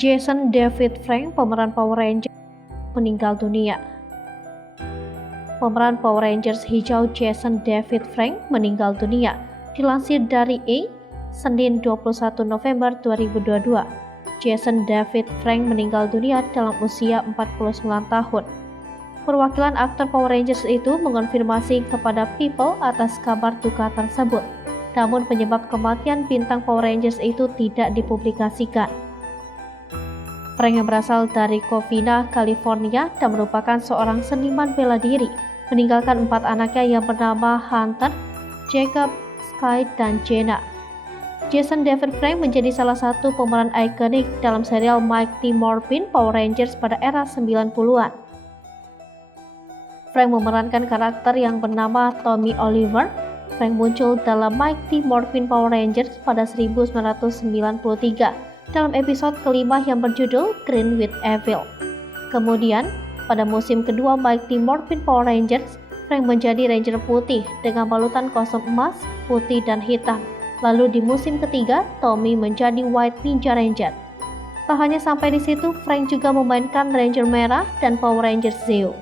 Jason David Frank, pemeran Power Rangers, meninggal dunia. Pemeran Power Rangers hijau Jason David Frank meninggal dunia. Dilansir dari E! Senin 21 November 2022, Jason David Frank meninggal dunia dalam usia 49 tahun. Perwakilan aktor Power Rangers itu mengonfirmasi kepada People atas kabar duka tersebut. Namun penyebab kematian bintang Power Rangers itu tidak dipublikasikan. Frank yang berasal dari Covina, California dan merupakan seorang seniman bela diri, meninggalkan 4 anaknya yang bernama Hunter, Jacob, Sky, dan Jenna. Jason David Frank menjadi salah satu pemeran ikonik dalam serial Mighty Morphin Power Rangers pada era 90-an. Frank memerankan karakter yang bernama Tommy Oliver. Frank muncul dalam Mighty Morphin Power Rangers pada 1993 dalam episode kelima yang berjudul Green with Evil. Kemudian, pada musim kedua Mighty Morphin Power Rangers, Frank menjadi Ranger putih dengan balutan kostum emas, putih, dan hitam. Lalu di musim ketiga, Tommy menjadi White Ninja Ranger. Tak hanya sampai di situ, Frank juga memainkan Ranger merah dan Power Rangers Zeo.